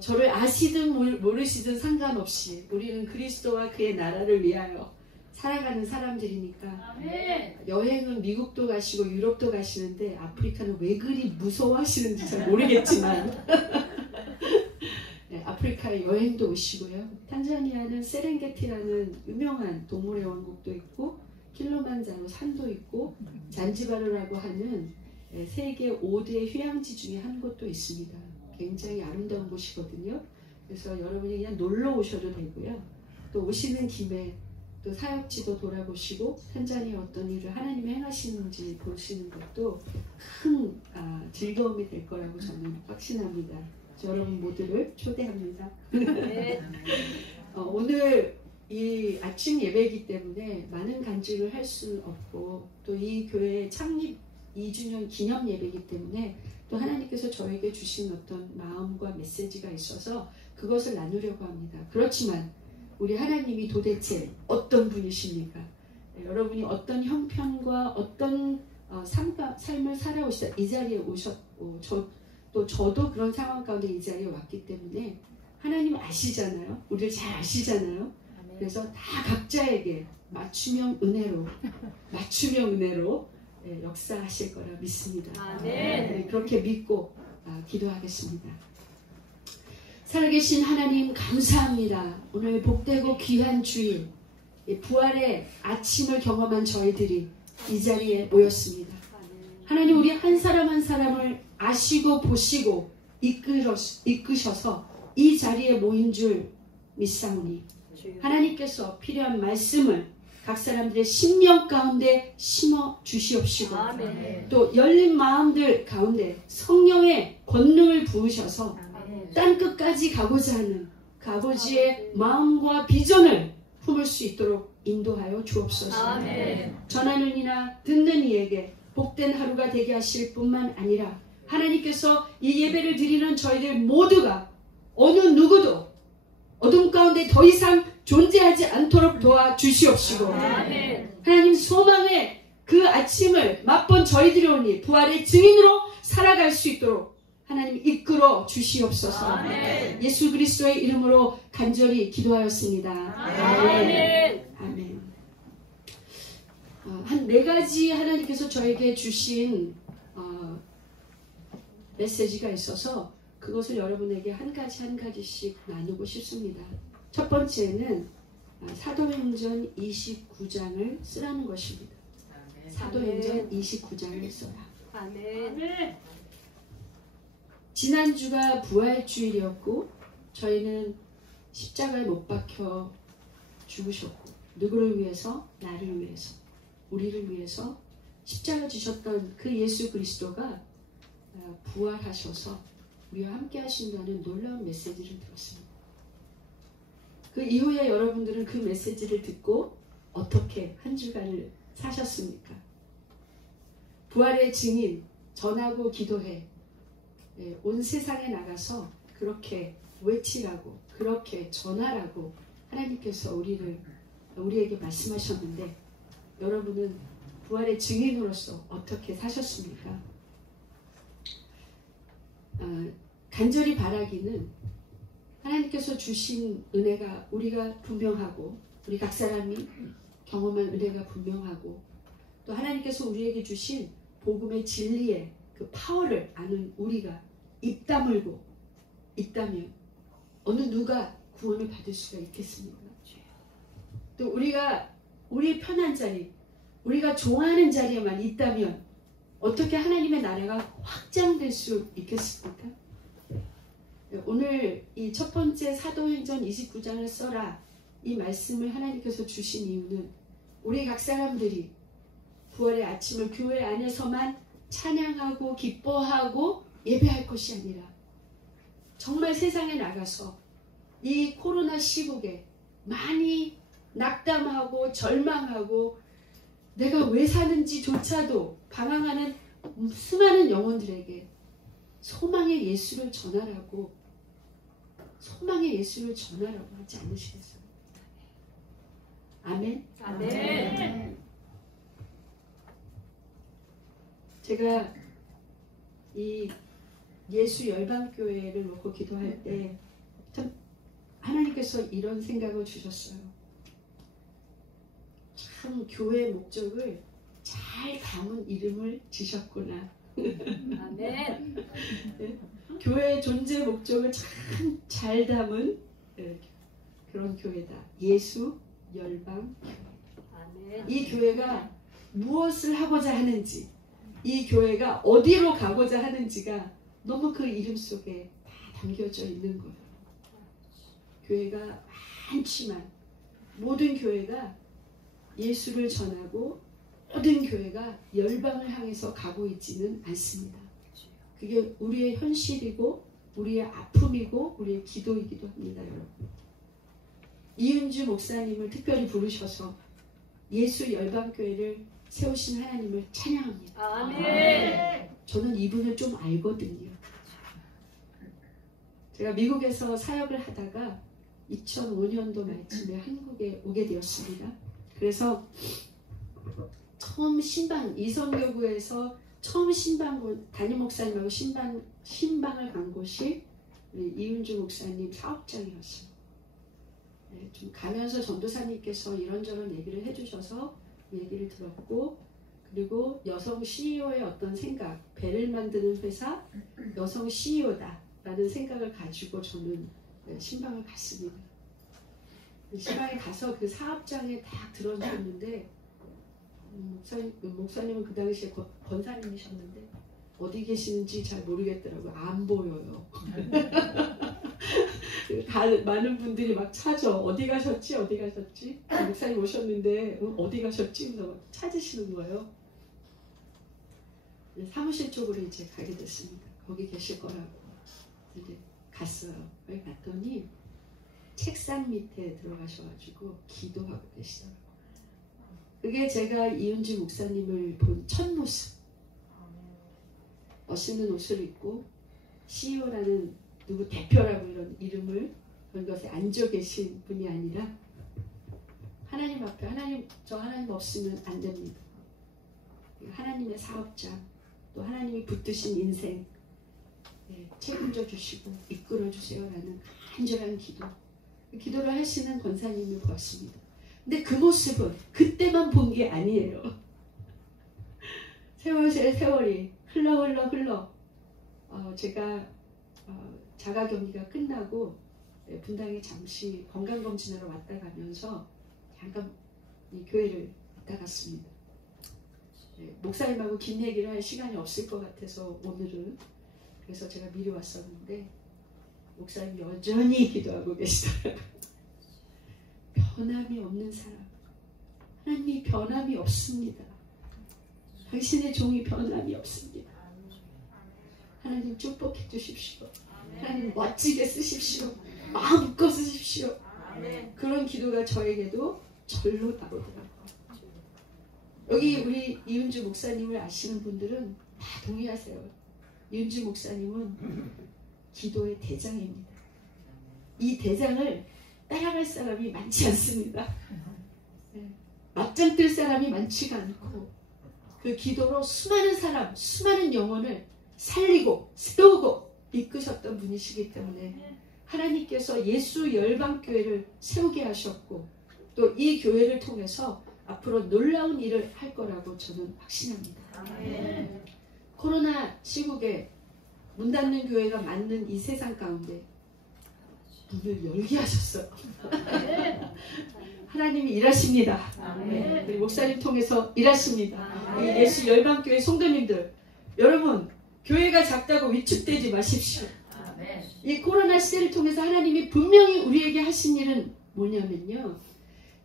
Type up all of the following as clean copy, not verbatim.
저를 아시든 모르시든 상관없이 우리는 그리스도와 그의 나라를 위하여 살아가는 사람들이니까. 아멘. 여행은 미국도 가시고 유럽도 가시는데 아프리카는 왜 그리 무서워하시는지 잘 모르겠지만 네, 아프리카에 여행도 오시고요. 탄자니아는 세렝게티라는 유명한 동물의 왕국도 있고 킬로만자로 산도 있고 잔지바르라고 하는 세계 5대 휴양지 중에 한 곳도 있습니다. 굉장히 아름다운 곳이거든요. 그래서 여러분이 그냥 놀러 오셔도 되고요. 또 오시는 김에 또 사역지도 돌아보시고 탄자니아 어떤 일을 하나님이 행하시는지 보시는 것도 큰 즐거움이 될 거라고 저는 확신합니다. 여러분 모두를 초대합니다. 오늘 이 아침 예배이기 때문에 많은 간증을 할 수는 없고 또 이 교회 창립 2주년 기념 예배이기 때문에 또 하나님께서 저에게 주신 어떤 마음과 메시지가 있어서 그것을 나누려고 합니다. 그렇지만 우리 하나님이 도대체 어떤 분이십니까? 여러분이 어떤 형편과 어떤 삶을 살아오시다 이 자리에 오셨고 저도 그런 상황 가운데 이 자리에 왔기 때문에 하나님 아시잖아요. 우리를 잘 아시잖아요. 그래서 다 각자에게 맞춤형 은혜로 역사하실 거라 믿습니다. 네, 그렇게 믿고 기도하겠습니다. 살아계신 하나님 감사합니다. 오늘 복되고 귀한 주일 부활의 아침을 경험한 저희들이 이 자리에 모였습니다. 하나님 우리 한 사람 한 사람을 아시고 보시고 이끄셔서 이 자리에 모인 줄 믿사오니 하나님께서 필요한 말씀을 각 사람들의 심령 가운데 심어 주시옵시고 또 열린 마음들 가운데 성령의 권능을 부으셔서 땅 끝까지 가고자 하는 그 아버지의 마음과 비전을 품을 수 있도록 인도하여 주옵소서. 전하는 이나 듣는 이에게 복된 하루가 되게 하실 뿐만 아니라 하나님께서 이 예배를 드리는 저희들 모두가 어느 누구도 어둠 가운데 더 이상 존재하지 않도록 도와주시옵시고 하나님 소망의 그 아침을 맛본 저희들이 오니 부활의 증인으로 살아갈 수 있도록 하나님 이끌어 주시옵소서. 예수 그리스도의 이름으로 간절히 기도하였습니다. 아멘. 한 4가지 하나님께서 저에게 주신 메시지가 있어서 그것을 여러분에게 한 가지씩 나누고 싶습니다. 첫 번째는 사도행전 29장을 쓰라는 것입니다. 사도행전 29장을 써라. 아멘. 지난주가 부활주일이었고 저희는 십자가에 못 박혀 죽으셨고 누구를 위해서? 나를 위해서, 우리를 위해서 십자가 지셨던 그 예수 그리스도가 부활하셔서 우리와 함께 하신다는 놀라운 메시지를 들었습니다. 그 이후에 여러분들은 그 메시지를 듣고 어떻게 한 주간을 사셨습니까? 부활의 증인 전하고 기도해 온 세상에 나가서 그렇게 외치라고 그렇게 전하라고 하나님께서 우리에게 말씀하셨는데 여러분은 부활의 증인으로서 어떻게 사셨습니까? 간절히 바라기는 하나님께서 주신 은혜가 우리가 분명하고 우리 각 사람이 경험한 은혜가 분명하고 또 하나님께서 우리에게 주신 복음의 진리의 그 파워를 아는 우리가 입 다물고 있다면 어느 누가 구원을 받을 수가 있겠습니까? 또 우리가 우리의 편한 자리, 우리가 좋아하는 자리에만 있다면 어떻게 하나님의 나라가 확장될 수 있겠습니까? 오늘 이 첫 번째 사도행전 29장을 써라 이 말씀을 하나님께서 주신 이유는 우리 각 사람들이 부활의 아침을 교회 안에서만 찬양하고 기뻐하고 예배할 것이 아니라 정말 세상에 나가서 이 코로나 시국에 많이 낙담하고 절망하고 내가 왜 사는지조차도 방황하는 수많은 영혼들에게 소망의 예수를 전하라고 하지 않으시겠어요? 아멘? 아멘. 제가 이 예수 열방교회를 놓고 기도할 때 참 하나님께서 이런 생각을 주셨어요. 참 교회의 목적을 잘 담은 이름을 지셨구나. 아멘. 교회의 존재 목적을 참 잘 담은 그런 교회다. 예수 열방. 아멘. 이 교회가 무엇을 하고자 하는지, 이 교회가 어디로 가고자 하는지가 너무 그 이름 속에 다 담겨져 있는 거예요. 교회가 많지만 모든 교회가 예수를 전하고 모든 교회가 열방을 향해서 가고 있지는 않습니다. 그게 우리의 현실이고 우리의 아픔이고 우리의 기도이기도 합니다, 여러분. 이은주 목사님을 특별히 부르셔서 예수 열방교회를 세우신 하나님을 찬양합니다. 아멘. 저는 이분을 좀 알거든요. 제가 미국에서 사역을 하다가 2005년도 말쯤에 한국에 오게 되었습니다. 그래서 처음 이성교구에서 처음 담임 목사님하고 신방을 간 곳이 이은주 목사님 사업장이었어요. 네, 좀 가면서 전도사님께서 이런저런 얘기를 해주셔서 얘기를 들었고, 그리고 여성 CEO의 어떤 생각, 배를 만드는 회사 여성 CEO다 라는 생각을 가지고 저는 신방을 갔습니다. 신방에 가서 그 사업장에 딱 들어섰는데 목사님은 그 당시에 권사님이셨는데 어디 계시는지 잘 모르겠더라고요. 안 보여요. 많은 분들이 막 찾아. 어디 가셨지? 목사님 오셨는데 어디 가셨지? 그래서 찾으시는 거예요. 사무실 쪽으로 이제 가게 됐습니다. 거기 계실 거라고. 이제 갔어요. 거기 갔더니 책상 밑에 들어가셔가지고 기도하고 계시더라고요. 그게 제가 이은주 목사님을 본 첫 모습. 멋있는 옷을 입고 CEO라는 누구 대표라고 이런 이름을 그런 것에 앉아 계신 분이 아니라 하나님 앞에 저 하나님 없으면 안 됩니다. 하나님의 사업자, 또 하나님이 붙드신 인생 책임져 주시고 이끌어 주세요라는 간절한 기도를 하시는 권사님을 보았습니다. 근데 그 모습은 그때만 본 게 아니에요. 세월이 흘러 제가 자가격리가 끝나고 분당에 잠시 건강검진하러 왔다 가면서 잠깐 이 교회를 왔다 갔습니다. 목사님하고 긴 얘기를 할 시간이 없을 것 같아서 오늘은 그래서 제가 미리 왔었는데 목사님 여전히 기도하고 계시더라고요. 변함이 없는 사람, 하나님이 변함이 없습니다. 당신의 종이 변함이 없습니다. 하나님 축복해 주십시오. 하나님 멋지게 쓰십시오. 마음껏 쓰십시오. 그런 기도가 저에게도 절로 나오더라고요. 여기 우리 이은주 목사님을 아시는 분들은 다 동의하세요. 이은주 목사님은 기도의 대장입니다. 이 대장을 따라갈 사람이 많지 않습니다. 맞짱 뜰 사람이 많지가 않고 그 기도로 수많은 영혼을 살리고 세우고 이끄셨던 분이시기 때문에 하나님께서 예수 열방교회를 세우게 하셨고 또 이 교회를 통해서 앞으로 놀라운 일을 할 거라고 저는 확신합니다. 코로나 시국에 문 닫는 교회가 많은 이 세상 가운데 문을 열게 하셨어요. 하나님이 일하십니다. 우리 목사님 통해서 일하십니다. 이 예수 열방교회 성도님들, 여러분 교회가 작다고 위축되지 마십시오. 이 코로나 시대를 통해서 하나님이 분명히 우리에게 하신 일은 뭐냐면요,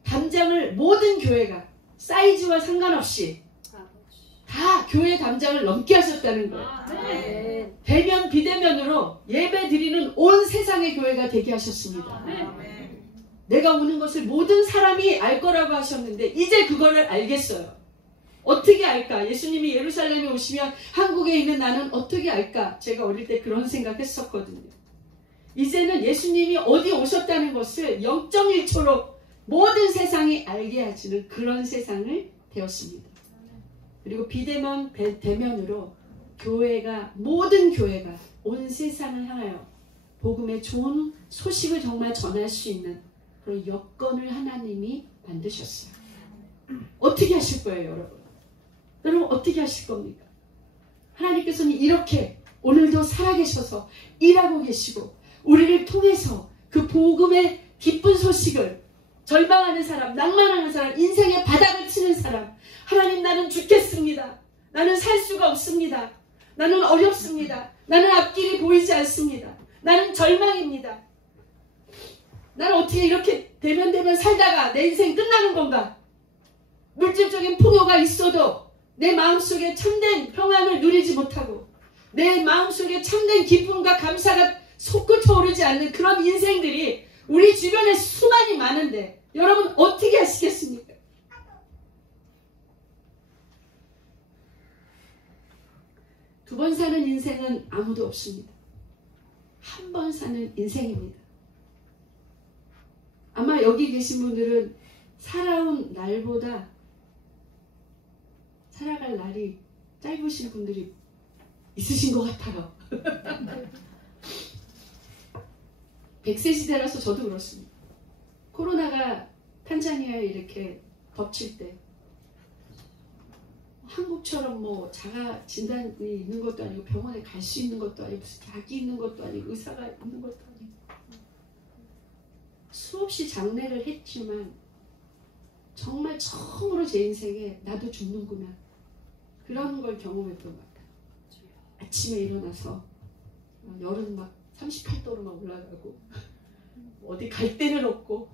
담장을 모든 교회가 사이즈와 상관없이 다 교회 담장을 넘게 하셨다는 거예요. 대면 비대면으로 예배 드리는 온 세상의 교회가 되게 하셨습니다. 내가 오는 것을 모든 사람이 알 거라고 하셨는데 이제 그거를 알겠어요. 어떻게 알까? 예수님이 예루살렘에 오시면 한국에 있는 나는 어떻게 알까? 제가 어릴 때 그런 생각했었거든요. 이제는 예수님이 어디 오셨다는 것을 0.1초로 모든 세상이 알게 하시는 그런 세상을 되었습니다. 그리고 대면으로 교회가 모든 교회가 온 세상을 향하여 복음의 좋은 소식을 정말 전할 수 있는 그런 여건을 하나님이 만드셨어요. 어떻게 하실 거예요, 여러분? 여러분 어떻게 하실 겁니까? 하나님께서는 이렇게 오늘도 살아계셔서 일하고 계시고 우리를 통해서 그 복음의 기쁜 소식을 절망하는 사람, 낭만하는 사람, 인생의 바닥을 치는 사람, 하나님 나는 죽겠습니다. 나는 살 수가 없습니다. 나는 어렵습니다. 나는 앞길이 보이지 않습니다. 나는 절망입니다. 나는 어떻게 이렇게 대면대면 살다가 내 인생 끝나는 건가? 물질적인 풍요가 있어도 내 마음속에 참된 평안을 누리지 못하고 내 마음속에 참된 기쁨과 감사가 솟구쳐 오르지 않는 그런 인생들이 우리 주변에 수많이 많은데 여러분 어떻게 하시겠습니까? 두 번 사는 인생은 아무도 없습니다. 한 번 사는 인생입니다. 아마 여기 계신 분들은 살아온 날보다 살아갈 날이 짧으신 분들이 있으신 것 같아요. 100세 시대라서 저도 그렇습니다. 코로나가 탄자니아에 이렇게 덮칠 때 한국처럼 뭐 자가 진단이 있는 것도 아니고 병원에 갈 수 있는 것도 아니고 무슨 약이 있는 것도 아니고 의사가 있는 것도 아니고 수없이 장례를 했지만 정말 처음으로 제 인생에 나도 죽는구나 그런 걸 경험했던 것 같아요. 아침에 일어나서 열은 막 38도로 막 올라가고 어디 갈 데는 없고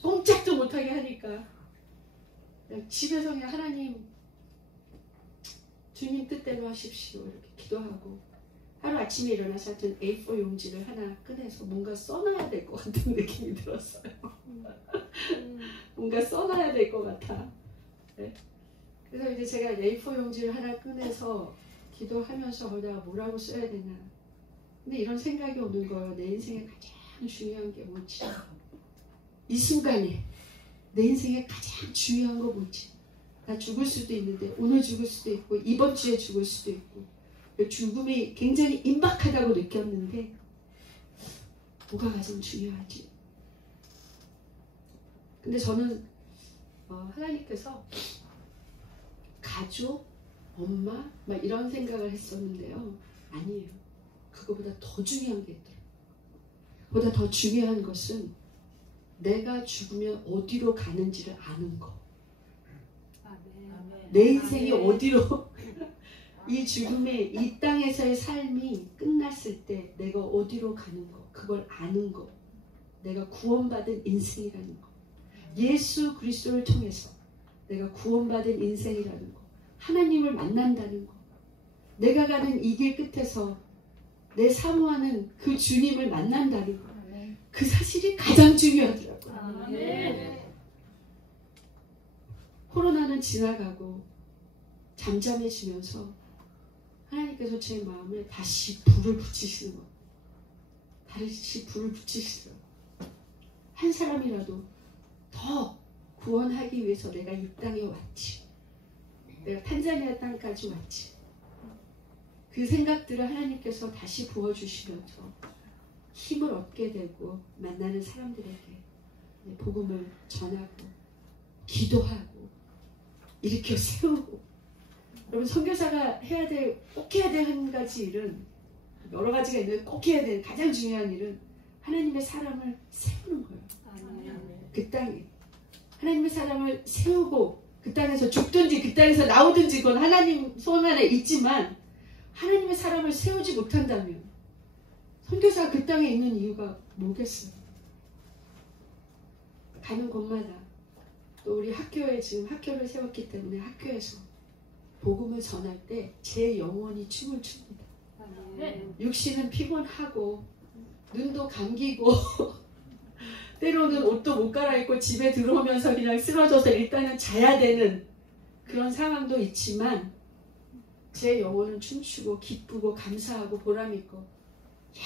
꼼짝도 못하게 하니까 그냥 집에서 그냥 하나님 주님 뜻대로 하십시오 이렇게 기도하고 하루 아침에 일어나서 하여튼 A4 용지를 하나 꺼내서 뭔가 써놔야 될 것 같은 느낌이 들었어요. 뭔가 써놔야 될 것 같아. 네. 그래서 이제 제가 A4 용지를 하나 꺼내서 기도하면서 거기다가 뭐라고 써야 되나. 근데 이런 생각이 오는 거예요. 내 인생에 가장 중요한 게 뭐지? 이 순간에 내 인생에 가장 중요한 거 뭐지? 나 죽을 수도 있는데 오늘 죽을 수도 있고 이번 주에 죽을 수도 있고 죽음이 굉장히 임박하다고 느꼈는데 뭐가 가장 중요하지? 근데 저는 하나님께서 가족, 엄마 막 이런 생각을 했었는데요. 아니에요. 그거보다 더 중요한 게 있더라고요. 보다 더 중요한 것은 내가 죽으면 어디로 가는지를 아는 거. 내 인생이 어디로 이 죽음의 이 땅에서의 삶이 끝났을 때 내가 어디로 가는 거 그걸 아는 거 내가 구원받은 인생이라는 거 예수 그리스도를 통해서 내가 구원받은 인생이라는 거 하나님을 만난다는 거 내가 가는 이 길 끝에서 내 사모하는 그 주님을 만난다는 거 그 사실이 가장 중요하더라고요. 코로나는 지나가고 잠잠해지면서 하나님께서 제 마음에 다시 불을 붙이시는 거 다시 불을 붙이시더라고요. 한 사람이라도 더 구원하기 위해서 내가 이 땅에 왔지. 내가 탄자니아 땅까지 왔지. 그 생각들을 하나님께서 다시 부어주시면서 힘을 얻게 되고 만나는 사람들에게 복음을 전하고 기도하고 일으켜 세우고 여러분 선교사가 꼭 해야 될 한 가지 일은 여러 가지가 있는데 꼭 해야 될 가장 중요한 일은 하나님의 사람을 세우는 거예요. 그 땅에 하나님의 사람을 세우고 그 땅에서 죽든지 그 땅에서 나오든지 그건 하나님 손 안에 있지만 하나님의 사람을 세우지 못한다면 선교사가 그 땅에 있는 이유가 뭐겠어요? 가는 곳마다 또 우리 학교에 지금 학교를 세웠기 때문에 학교에서 복음을 전할 때 제 영혼이 춤을 춥니다. 육신은 피곤하고 눈도 감기고 때로는 옷도 못 갈아입고 집에 들어오면서 그냥 쓰러져서 일단은 자야 되는 그런 상황도 있지만 제 영혼은 춤추고 기쁘고 감사하고 보람있고 야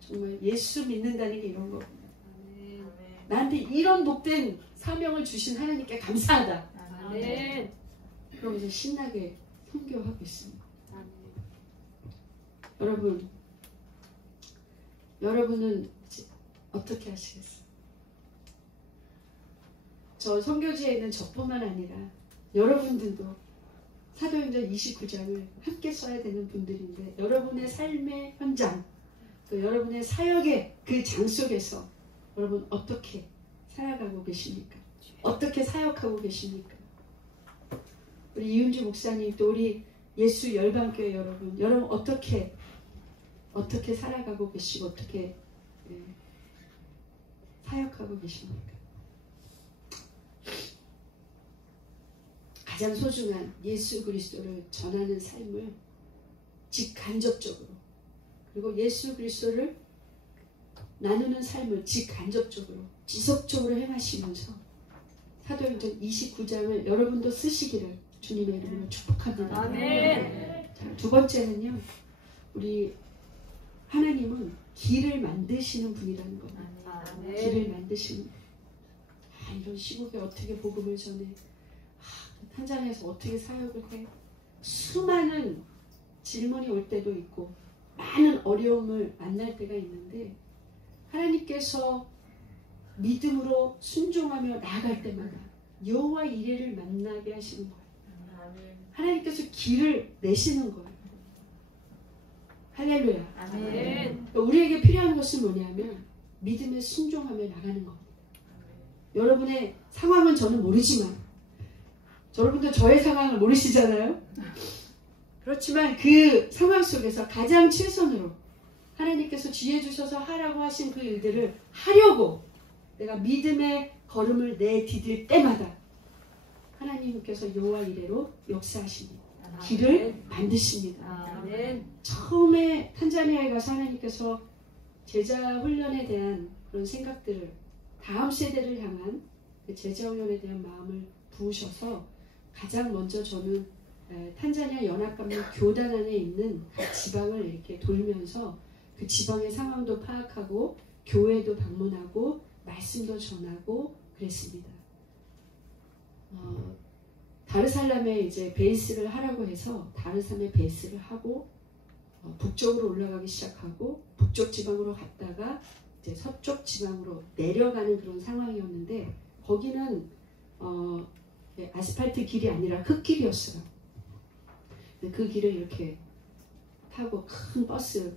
정말 예수 믿는다는 게 이런 거구나. 나한테 이런 복된 사명을 주신 하나님께 감사하다. 그러면서 신나게 선교하고 있습니다. 여러분은 어떻게 하시겠어요? 저 선교지에 있는 저뿐만 아니라 여러분들도 사도행전 29장을 함께 써야 되는 분들인데 여러분의 삶의 현장 또 여러분의 사역의 그 장 속에서 여러분 어떻게 살아가고 계십니까? 어떻게 사역하고 계십니까? 우리 이윤주 목사님 또 우리 예수 열방교회 여러분 어떻게 살아가고 계시고 어떻게 사역하고 계십니까? 가장 소중한 예수 그리스도를 전하는 삶을 직간접적으로 그리고 예수 그리스도를 나누는 삶을 직간접적으로 지속적으로 행하시면서 사도행전 29장을 여러분도 쓰시기를 주님의 이름으로 축복합니다. 아멘. 자, 두 번째는요. 우리 하나님은 길을 만드시는 분이라는 겁니다. 아멘. 길을 만드시는 이런 시국에 어떻게 복음을 전해 탄자니아에서 어떻게 사역을 해 수많은 질문이 올 때도 있고 많은 어려움을 만날 때가 있는데 하나님께서 믿음으로 순종하며 나아갈 때마다 여호와 이레를 만나게 하시는 거예요. 하나님께서 길을 내시는 거예요. 할렐루야. 아멘. 우리에게 필요한 것은 뭐냐면 믿음에 순종하며 나가는 겁니다. 여러분의 상황은 저는 모르지만 여러분도 저의 상황을 모르시잖아요. 그렇지만 그 상황 속에서 가장 최선으로 하나님께서 지혜 주셔서 하라고 하신 그 일들을 하려고 내가 믿음의 걸음을 내디딜 때마다 하나님께서 여호와 이레로 역사하십니다. 길을 만드십니다. 아멘. 처음에 탄자니아에 가서 하나님께서 제자 훈련에 대한 그런 생각들을 다음 세대를 향한 그 제자 훈련에 대한 마음을 부으셔서 가장 먼저 저는 탄자니아 연합감리 교단 안에 있는 각 지방을 이렇게 돌면서 그 지방의 상황도 파악하고 교회도 방문하고 말씀도 전하고 그랬습니다. 다르살람에 이제 베이스를 하라고 해서 다르살람에 베이스를 하고 북쪽으로 올라가기 시작하고 북쪽 지방으로 갔다가 이제 서쪽 지방으로 내려가는 그런 상황이었는데 거기는 아스팔트 길이 아니라 흙길이었어요. 그 길을 이렇게 타고 큰 버스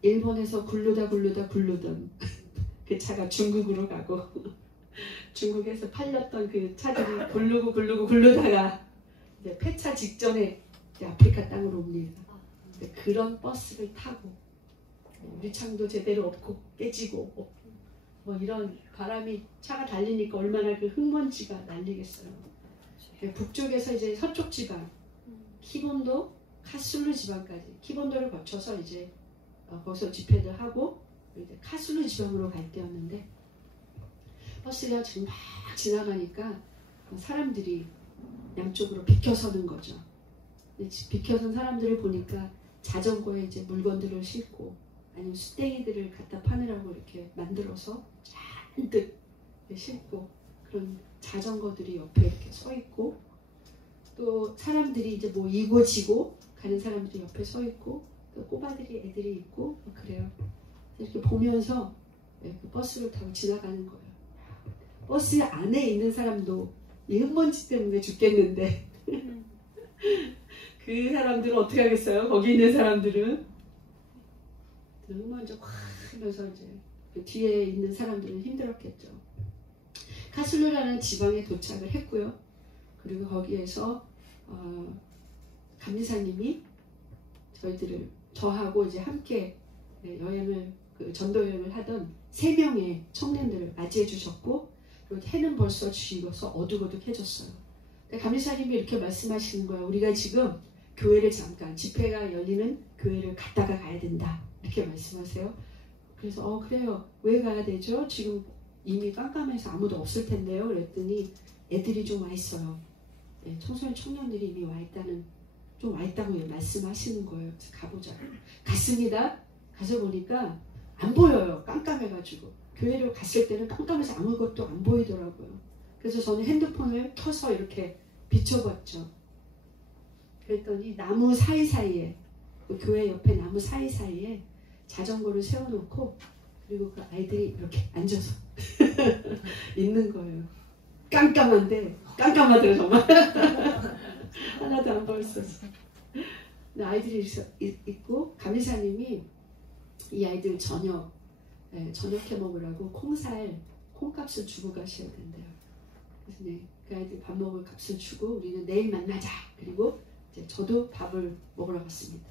일본에서 굴르던 그 차가 중국으로 가고 중국에서 팔렸던 그 차들이 굴르다가 이제 폐차 직전에 이제 아프리카 땅으로 옵니다. 그런 버스를 타고 우리 창도 제대로 없고 깨지고 뭐 이런 바람이 차가 달리니까 얼마나 그 흙먼지가 날리겠어요. 북쪽에서 이제 서쪽 지방 키본도 카술루 지방까지 키본도를 거쳐서 이제 거기서 집회를 하고 이제 카술루 지방으로 갈 때였는데 버스가 지금 막 지나가니까 사람들이 양쪽으로 비켜서는 거죠. 비켜선 사람들을 보니까 자전거에 이제 물건들을 싣고 아니면 수땡이들을 갖다 파느라고 이렇게 만들어서 잔뜩 싣고 그런 자전거들이 옆에 이렇게 서 있고 또 사람들이 이제 뭐 이고 지고 가는 사람들이 옆에 서 있고 또 꼬마들이 애들이 있고 그래요. 이렇게 보면서 그 버스를 타고 지나가는 거예요. 버스 안에 있는 사람도 이 흙먼지 때문에 죽겠는데 그 사람들은 어떻게 하겠어요? 거기 있는 사람들은 흙먼지 확 하면서 이제 그 뒤에 있는 사람들은 힘들었겠죠. 카슬루라는 지방에 도착을 했고요. 그리고 거기에서 감리사님이 저하고 이제 함께 여행을 전도 여행을 하던 3명의 청년들을 맞이해 주셨고 그리고 해는 벌써 지고서 어둑어둑해졌어요. 감리사님이 이렇게 말씀하시는 거예요. 우리가 지금 교회를 잠깐 집회가 열리는 교회를 갔다가 가야 된다 이렇게 말씀하세요. 그래서 그래요. 왜 가야 되죠? 지금 이미 깜깜해서 아무도 없을 텐데요. 그랬더니 애들이 좀 와 있어요. 청소년 청년들이 이미 와 있다는 좀 와 있다고 말씀하시는 거예요. 그래서 가보자. 갔습니다. 가서 보니까 안 보여요. 깜깜해가지고. 교회를 갔을 때는 깜깜해서 아무것도 안 보이더라고요. 그래서 저는 핸드폰을 켜서 이렇게 비춰봤죠. 그랬더니 나무 사이사이에 그 교회 옆에 나무 사이사이에 자전거를 세워놓고 그리고 그 아이들이 이렇게 앉아서 있는 거예요. 깜깜한데 깜깜하더라고요 정말. 하나도 안 보였었어. 아이들이 있고 감리사님이 이 아이들 저녁 해 먹으라고 콩값을 주고 가셔야 된대요. 그래서 네, 그 아이들 밥 먹을 값을 주고 우리는 내일 만나자. 그리고 이제 저도 밥을 먹으러 갔습니다.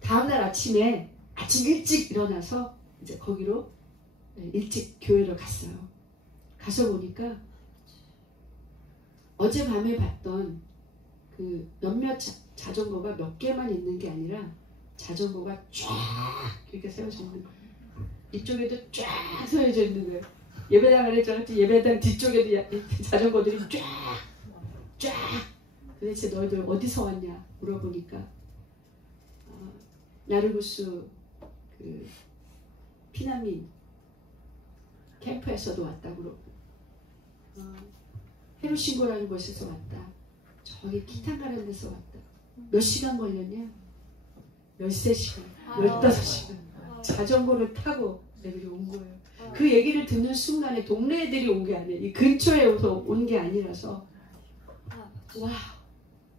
다음날 아침 일찍 일어나서 이제 거기로 일찍 교회로 갔어요. 가서 보니까 어젯밤에 봤던 그 몇몇 자전거가 몇 개만 있는 게 아니라 자전거가 쫙 이렇게 세워져 있는 거예요. 이쪽에도 쫙 세워져 있는 거예요. 예배당을 했잖아요. 예배당 뒤쪽에도 자전거들이 쫙. 도대체 너희들 어디서 왔냐 물어보니까 나르구스 그 피난민 캠프에서도 왔다고 그러고 헤루신고라는 곳에서 왔다. 저기 키탄 가는 데서 왔다. 몇 시간 걸렸냐? 13시간, 15시간 자전거를 타고 애들이 온 거예요. 그 얘기를 듣는 순간에 동네 애들이 온 게 아니에요. 이 근처에 온 게 아니라서 와,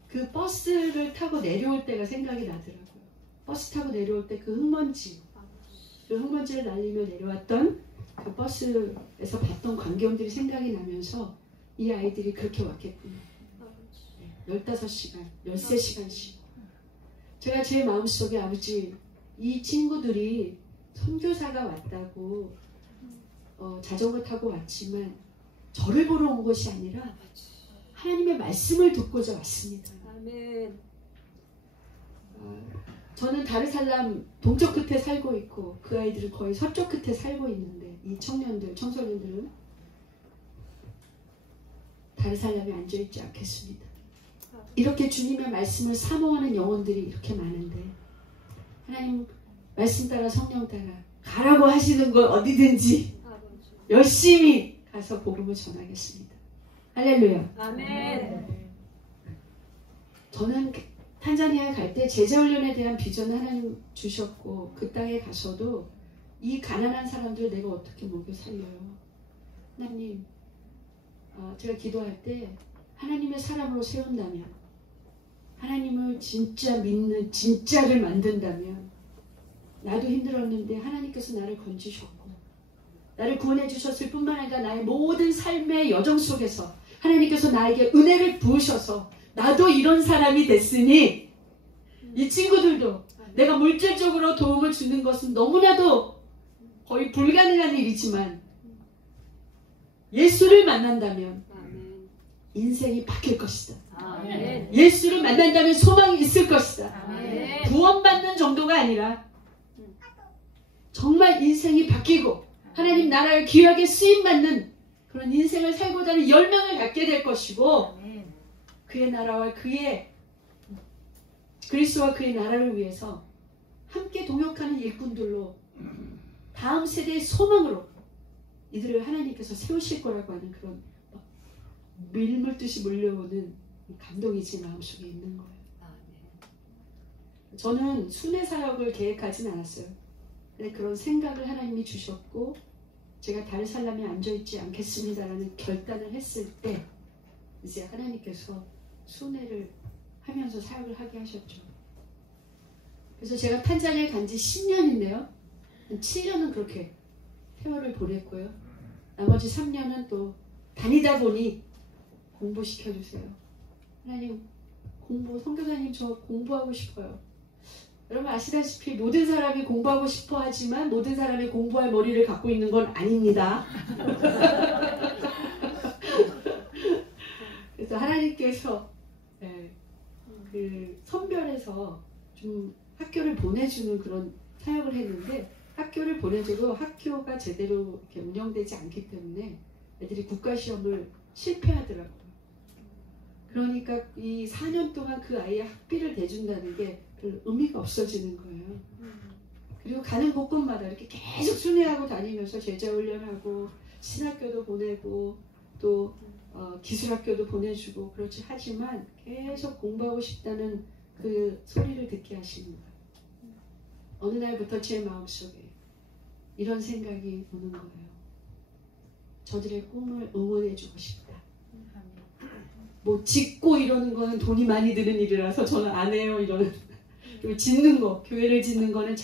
그 버스를 타고 내려올 때가 생각이 나더라고요. 버스 타고 내려올 때 그 흙먼지를 날리며 내려왔던 그 버스에서 봤던 광경들이 생각이 나면서 이 아이들이 그렇게 왔겠구나. 15시간, 13시간씩. 제가 제 마음속에 아버지 이 친구들이 선교사가 왔다고 자전거 타고 왔지만 저를 보러 온 것이 아니라 하나님의 말씀을 듣고자 왔습니다. 아멘. 저는 다르살람 동쪽 끝에 살고 있고 그 아이들은 거의 서쪽 끝에 살고 있는데 이 청소년들은 다르살람에 앉아있지 않겠습니다. 이렇게 주님의 말씀을 사모하는 영혼들이 이렇게 많은데 하나님 말씀 따라 성령 따라 가라고 하시는 것 어디든지 열심히 가서 복음을 전하겠습니다. 할렐루야. 아멘. 저는 탄자니아에 갈 때 제자훈련에 대한 비전을 하나님 주셨고 그 땅에 가서도 이 가난한 사람들을 내가 어떻게 먹여 살려요. 하나님 제가 기도할 때 하나님의 사람으로 세운다면 하나님을 진짜 믿는 진짜를 만든다면 나도 힘들었는데 하나님께서 나를 건지셨고 나를 구원해 주셨을 뿐만 아니라 나의 모든 삶의 여정 속에서 하나님께서 나에게 은혜를 부으셔서 나도 이런 사람이 됐으니 이 친구들도 내가 물질적으로 도움을 주는 것은 너무나도 거의 불가능한 일이지만 예수를 만난다면 인생이 바뀔 것이다. 아멘. 예수를 만난다면 소망이 있을 것이다. 아멘. 구원받는 정도가 아니라 정말 인생이 바뀌고 하나님 나라를 귀하게 쓰임받는 그런 인생을 살고자 하는 열망을 갖게 될 것이고 그의 나라와 그리스도와 그의 나라를 위해서 함께 동역하는 일꾼들로 다음 세대의 소망으로 이들을 하나님께서 세우실 거라고 하는 그런 밀물듯이 몰려오는 감동이 제 마음속에 있는 거예요. 저는 순회 사역을 계획하진 않았어요. 근데 그런 생각을 하나님이 주셨고 제가 다르살람에 앉아있지 않겠습니다라는 결단을 했을 때 이제 하나님께서 순회를 하면서 사역을 하게 하셨죠. 그래서 제가 탄자니아에 간 지 10년인데요. 7년은 그렇게 세월을 보냈고요. 나머지 3년은 또 다니다 보니 공부시켜주세요. 하나님 선교사님 저 공부하고 싶어요. 여러분 아시다시피 모든 사람이 공부하고 싶어 하지만 모든 사람이 공부할 머리를 갖고 있는 건 아닙니다. 그래서 하나님께서 그 선별해서 좀 학교를 보내주는 그런 사역을 했는데 학교를 보내줘도 학교가 제대로 이렇게 운영되지 않기 때문에 애들이 국가시험을 실패하더라고요. 그러니까 이 4년 동안 그 아이의 학비를 대준다는 게 별 의미가 없어지는 거예요. 그리고 가는 곳곳마다 이렇게 계속 순회하고 다니면서 제자훈련하고 신학교도 보내고 또 기술학교도 보내주고 그렇지 하지만 계속 공부하고 싶다는 그 소리를 듣게 하시는 거예요. 어느 날부터 제 마음속에 이런 생각이 오는 거예요. 저들의 꿈을 응원해주고 싶다. 뭐 짓고 이러는 거는 돈이 많이 드는 일이라서 저는 안 해요. 이러는. 그리고 짓는 거, 교회를 짓는 거는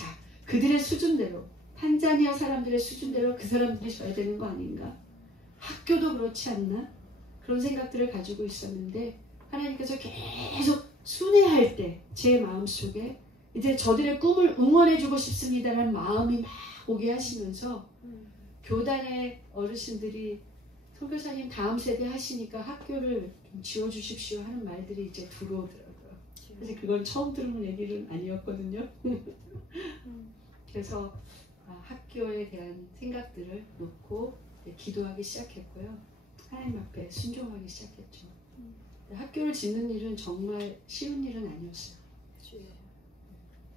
그들의 수준대로, 탄자니아 사람들의 수준대로 그 사람들이 져야 되는 거 아닌가? 학교도 그렇지 않나? 그런 생각들을 가지고 있었는데 하나님께서 계속 순회할 때 제 마음속에 이제 저들의 꿈을 응원해주고 싶습니다라는 마음이 막 오게 하시면서 교단의 어르신들이 선교사님 다음 세대 하시니까 학교를 좀 지어주십시오 하는 말들이 이제 들어오더라고요. 그래서 그건 처음 들은 얘기는 아니었거든요. 그래서 학교에 대한 생각들을 놓고 기도하기 시작했고요. 하나님 앞에 순종하기 시작했죠. 학교를 짓는 일은 정말 쉬운 일은 아니었어요.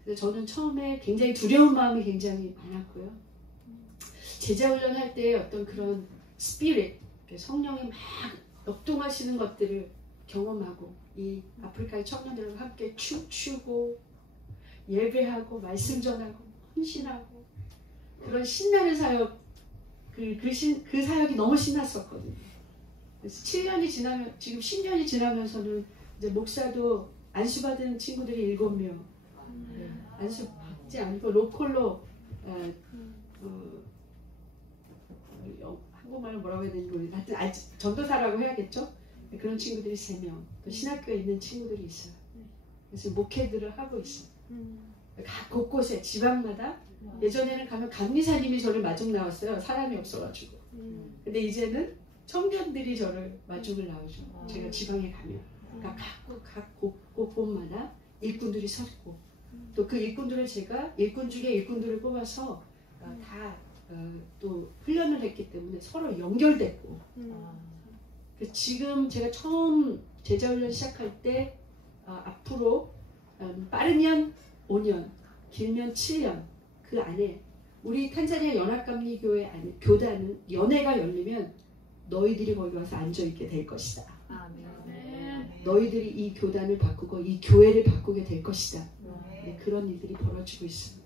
그래서 저는 처음에 굉장히 두려운 마음이 굉장히 많았고요. 제자훈련 할 때 어떤 그런 스피릿, 성령이 막 역동하시는 것들을 경험하고 이 아프리카의 청년들과 함께 춤추고 예배하고 말씀 전하고 헌신하고 그런 신나는 사역, 그 사역이 너무 신났었거든요. 그래서 7년이 지나면, 지금 10년이 지나면서는 이제 목사도 안수받은 친구들이 7명. 안수받지 않고 로컬로, 한국말로 뭐라고 해야 되는지 모르겠는데, 하여튼 전도사라고 해야겠죠? 그런 친구들이 3명. 또 신학교에 있는 친구들이 있어요. 그래서 목회들을 하고 있어요. 각 곳곳에, 지방마다. 예전에는 가면 감리사님이 저를 마중 나왔어요. 사람이 없어가지고. 근데 이제는 청년들이 저를 마중을 나오죠. 제가 지방에 가면. 그러니까 각 곳곳마다 일꾼들이 섰고 또 그 일꾼들을 제가 일꾼 중에 일꾼들을 뽑아서 다 또 훈련을 했기 때문에 서로 연결됐고 지금 제가 처음 제자훈련 시작할 때 앞으로 빠르면 5년, 길면 7년 그 안에 우리 탄자니아 연합감리교회 안에 교단은 연회가 열리면 너희들이 거기 와서 앉아있게 될 것이다. 아멘. 너희들이 이 교단을 바꾸고 이 교회를 바꾸게 될 것이다. 네, 그런 일들이 벌어지고 있습니다.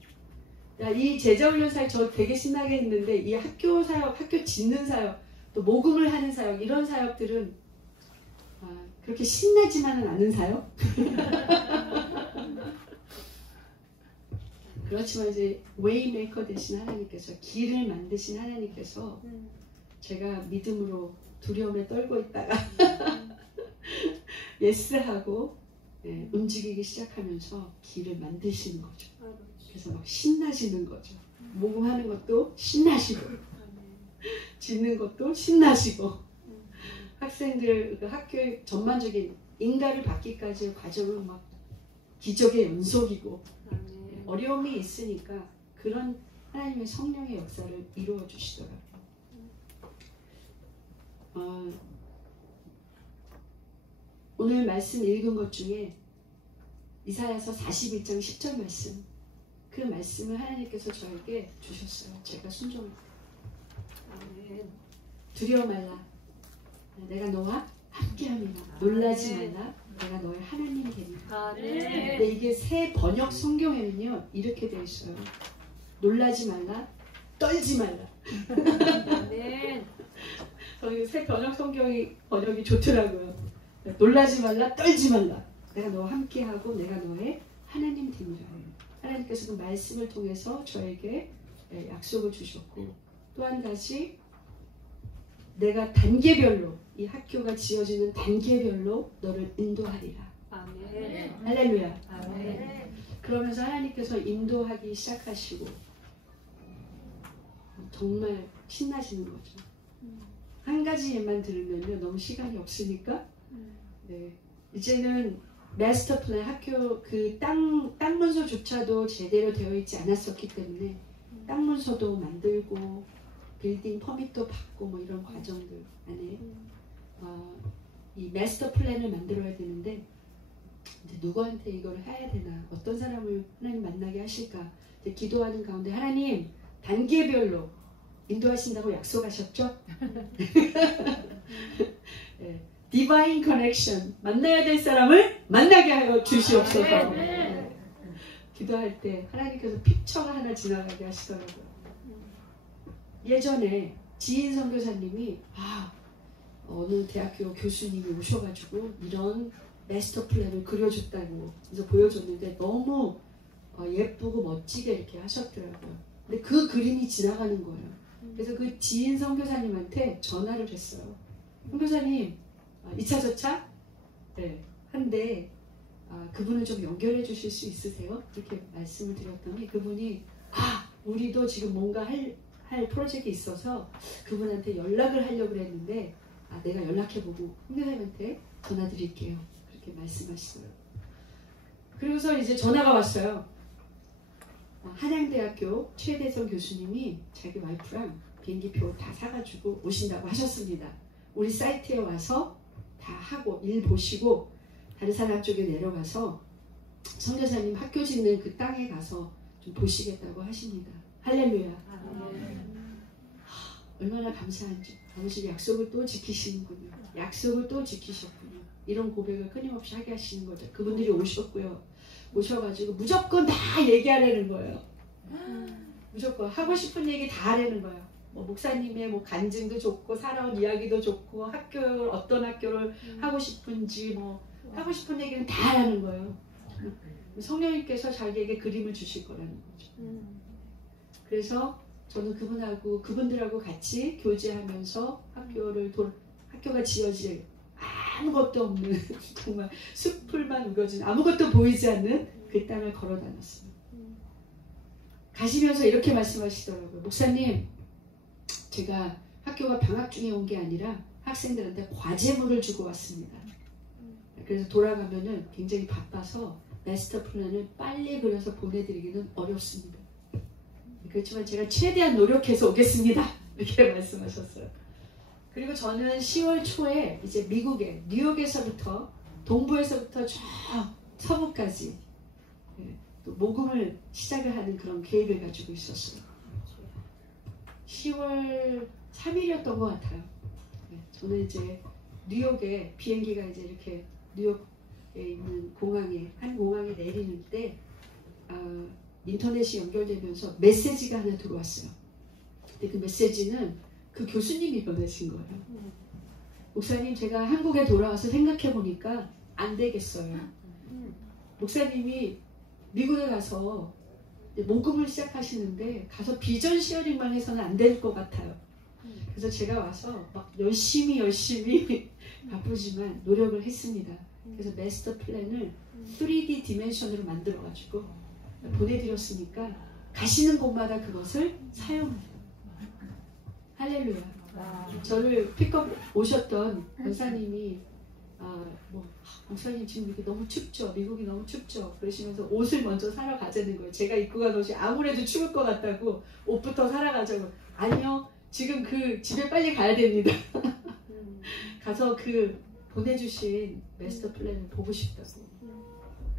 이 제자훈련 사역 저 되게 신나게 했는데 이 학교 사역, 학교 짓는 사역, 또 모금을 하는 사역 이런 사역들은 그렇게 신나지만은 않은 사역? 그렇지만 이제 웨이메이커 되신 하나님께서 길을 만드신 하나님께서 제가 믿음으로 두려움에 떨고 있다가 예스하고 움직이기 시작하면서 길을 만드시는 거죠. 그래서 막 신나시는 거죠. 모금하는 것도 신나시고 짓는 것도 신나시고 학생들 그 학교의 전반적인 인가를 받기까지의 과정은 막 기적의 연속이고 어려움이 있으니까 그런 하나님의 성령의 역사를 이루어 주시더라고요. 오늘 말씀 읽은 것 중에 이사야서 41장 10절 말씀, 그 말씀을 하나님께서 저에게 주셨어요. 제가 순종합니다. 두려워 말라, 내가 너와 함께함이라. 놀라지 말라, 내가 너의 하나님이 되리라. 근데 이게 새 번역 성경에는요 이렇게 되어 있어요. 놀라지 말라, 떨지 말라. 저희 새 번역 성경이 번역이 좋더라고요. 놀라지 말라, 떨지 말라. 내가 너와 함께하고 내가 너의 하나님 되리라. 하나님께서 그 말씀을 통해서 저에게 약속을 주셨고 또 한 가지 내가 단계별로 이 학교가 지어지는 단계별로 너를 인도하리라. 아멘. 할렐루야. 아멘. 그러면서 하나님께서 인도하기 시작하시고 정말 신나시는 거죠. 한 가지 예만 들으면요 너무 시간이 없으니까 이제는 마스터 플랜 학교 그 땅 문서조차도 제대로 되어 있지 않았었기 때문에 땅 문서도 만들고 빌딩 퍼밋도 받고 뭐 이런 과정들 안에 이 마스터 플랜을 만들어야 되는데 이제 누구한테 이걸 해야 되나 어떤 사람을 하나님 만나게 하실까 이제 기도하는 가운데 하나님 단계별로 인도하신다고 약속하셨죠? 디바인 커넥션 만나야 될 사람을 만나게 하여 주시옵소서. 기도할 때 하나님께서 픽처가 하나 지나가게 하시더라고요. 예전에 지인 선교사님이 어느 대학교 교수님이 오셔가지고 이런 마스터 플랜을 그려줬다고 그래서 보여줬는데 너무 예쁘고 멋지게 이렇게 하셨더라고요. 근데 그 그림이 지나가는 거예요. 그래서 그 지인 선교사님한테 전화를 했어요. 선교사님 2차 저차? 네, 한데 그분을 좀 연결해 주실 수 있으세요? 이렇게 말씀을 드렸더니 그분이 우리도 지금 뭔가 할 프로젝트가 있어서 그분한테 연락을 하려고 했는데 내가 연락해보고 선교사님한테 전화 드릴게요. 그렇게 말씀하시더라고요. 그리고서 이제 전화가 왔어요. 한양대학교 최대성 교수님이 자기 와이프랑 비행기표 다 사가지고 오신다고 하셨습니다. 우리 사이트에 와서 다 하고 일 보시고 다른 사람 쪽에 내려가서 선교사님 학교 짓는 그 땅에 가서 좀 보시겠다고 하십니다. 할렐루야. 얼마나 감사한지. 아버지 약속을 또 지키시는군요. 약속을 또 지키셨군요. 이런 고백을 끊임없이 하게 하시는 거죠. 그분들이 오셨고요. 오셔가지고 무조건 다 얘기하라는 거예요. 무조건 하고 싶은 얘기 다 하라는 거예요. 뭐 목사님의 뭐 간증도 좋고 살아온 이야기도 좋고 학교를 어떤 학교를 하고 싶은지 뭐 하고 싶은 얘기는 다 하라는 거예요. 성령님께서 자기에게 그림을 주실 거라는 거죠. 그래서 저는 그분들하고 같이 교제하면서 학교가 지어질 아무것도 없는 정말 숲풀만 우겨진 아무것도 보이지 않는 그 땅을 걸어 다녔습니다. 가시면서 이렇게 말씀하시더라고요. 목사님, 제가 학교가 방학 중에 온 게 아니라 학생들한테 과제물을 주고 왔습니다. 그래서 돌아가면은 굉장히 바빠서 마스터 플랜을 빨리 그려서 보내드리기는 어렵습니다. 그렇지만 제가 최대한 노력해서 오겠습니다. 이렇게 말씀하셨어요. 그리고 저는 10월 초에 이제 미국의 뉴욕에서부터 동부에서부터 저 서부까지 또 모금을 시작을 하는 그런 계획을 가지고 있었어요. 10월 3일이었던 것 같아요. 저는 이제 뉴욕에 비행기가 이제 이렇게 뉴욕에 있는 한 공항에 내리는 때 인터넷이 연결되면서 메시지가 하나 들어왔어요. 근데 그 메시지는 그 교수님이 보내신 거예요. 목사님, 제가 한국에 돌아와서 생각해 보니까 안 되겠어요. 목사님이 미국에 가서 모금을 시작하시는데 가서 비전 시어링만 해서는 안 될 것 같아요. 그래서 제가 와서 막 열심히 바쁘지만 노력을 했습니다. 그래서 마스터 플랜을 3D 디멘션으로 만들어가지고 보내드렸으니까 가시는 곳마다 그것을 사용해요. 할렐루야. 저를 픽업 오셨던 권사님이 목사님 지금 이렇게 너무 춥죠? 미국이 너무 춥죠? 그러시면서 옷을 먼저 사러 가자는 거예요. 제가 입고 간 옷이 아무래도 추울 것 같다고 옷부터 사러 가자고. 아니요, 지금 그 집에 빨리 가야 됩니다. 가서 그 보내주신 마스터 플랜을 보고 싶다고.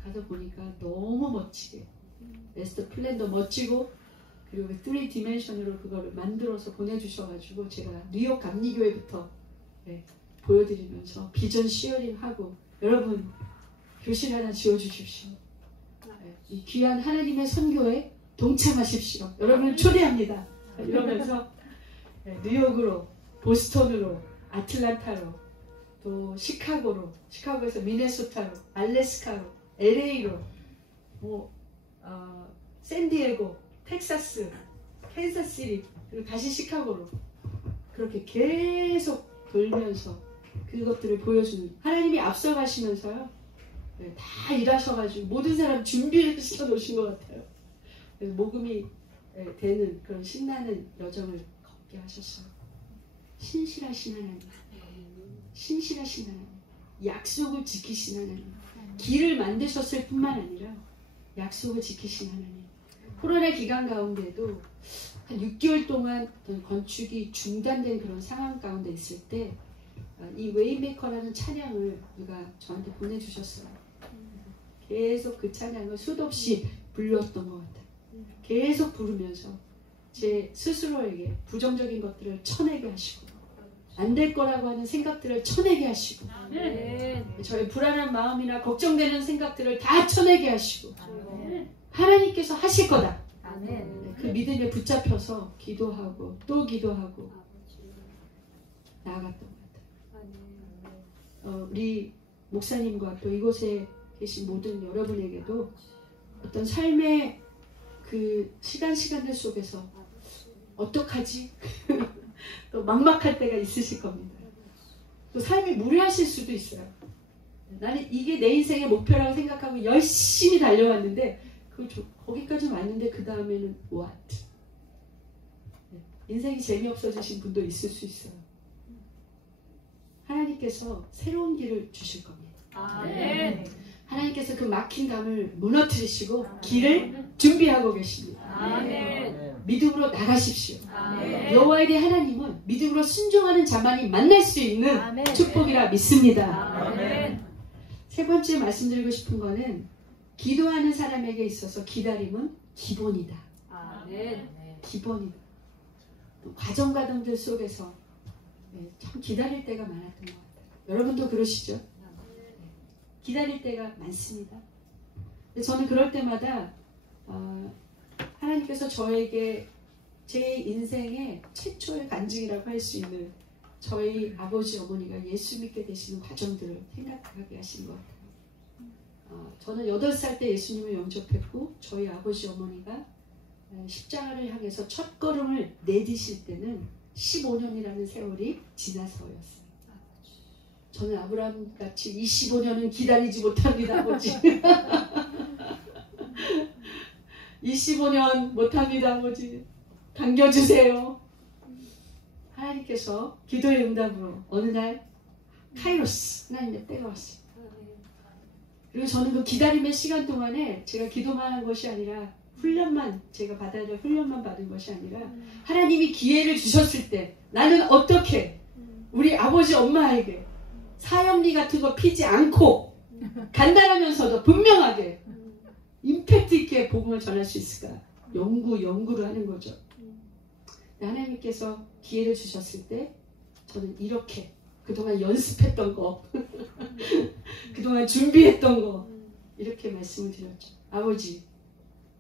가서 보니까 너무 멋지게 마스터 플랜도 멋지고 그리고 3 디멘션으로 그거를 만들어서 보내주셔가지고 제가 뉴욕 감리교회부터 보여드리면서 비전 시어링하고 여러분 교실 하나 지어주십시오. 이 귀한 하나님의 선교에 동참하십시오. 여러분을 초대합니다. 이러면서 뉴욕으로, 보스턴으로, 아틀란타로, 또 시카고에서 미네소타로, 알래스카로, LA로, 샌디에고, 텍사스, 캔사스시티, 그리고 다시 시카고로 그렇게 계속 돌면서 그것들을 보여주는 하나님이 앞서가시면서요. 다 일하셔가지고 모든 사람 준비해 놓으신 것 같아요. 그래서 모금이 되는 그런 신나는 여정을 걷게 하셨어요. 신실하신 하나님, 신실하신 하나님, 약속을 지키신 하나님, 길을 만드셨을 뿐만 아니라 약속을 지키신 하나님. 코로나 기간 가운데도 한 6개월 동안 건축이 중단된 그런 상황 가운데 있을 때 이 웨이메이커라는 찬양을 누가 저한테 보내주셨어요. 계속 그 찬양을 수도 없이 불렀던 것 같아요. 계속 부르면서 제 스스로에게 부정적인 것들을 쳐내게 하시고 안 될 거라고 하는 생각들을 쳐내게 하시고 저의 불안한 마음이나 걱정되는 생각들을 다 쳐내게 하시고 하나님께서 하실 거다. 아멘. 그 믿음에 붙잡혀서 기도하고 또 기도하고 나아갔던 것 같아요. 우리 목사님과 또 이곳에 계신 모든 여러분에게도 어떤 삶의 그 시간들 속에서 어떡하지? 또 막막할 때가 있으실 겁니다. 또 삶이 무례하실 수도 있어요. 나는 이게 내 인생의 목표라고 생각하고 열심히 달려왔는데 거기까지 왔는데 그 다음에는 what? 인생이 재미없어지신 분도 있을 수 있어요. 하나님께서 새로운 길을 주실 겁니다. 아멘. 하나님께서 그 막힌 담을 무너뜨리시고 길을 준비하고 계십니다. 아멘. 믿음으로 나가십시오. 아멘. 여호와의 하나님은 믿음으로 순종하는 자만이 만날 수 있는 아멘. 축복이라 믿습니다. 아멘. 세 번째 말씀드리고 싶은 거는 기도하는 사람에게 있어서 기다림은 기본이다. 아멘. 기본이다. 또 과정들 속에서 참 기다릴 때가 많았던 것 같아요. 여러분도 그러시죠? 기다릴 때가 많습니다. 저는 그럴 때마다 하나님께서 저에게 제 인생의 최초의 간증이라고 할 수 있는 저희 아버지 어머니가 예수 믿게 되시는 과정들을 생각하게 하신 것 같아요. 저는 8살 때 예수님을 영접했고 저희 아버지 어머니가 십자가를 향해서 첫 걸음을 내디실 때는 15년이라는 세월이 지나서였어요. 저는 아브라함같이 25년은 기다리지 못합니다, 아버지. 25년 못합니다, 아버지. 당겨주세요. 하나님께서 기도의 응답으로 어느 날 카이로스, 하나님의 때가 왔어요. 그리고 저는 그 기다림의 시간 동안에 제가 기도만 한 것이 아니라 제가 받아야 될 훈련만 받은 것이 아니라 하나님이 기회를 주셨을 때 나는 어떻게 우리 아버지 엄마에게 사형리 같은 거 피지 않고 간단하면서도 분명하게 임팩트 있게 복음을 전할 수 있을까? 연구를 하는 거죠. 하나님께서 기회를 주셨을 때 저는 이렇게 그동안 연습했던 거 그동안 준비했던 거 이렇게 말씀을 드렸죠. 아버지,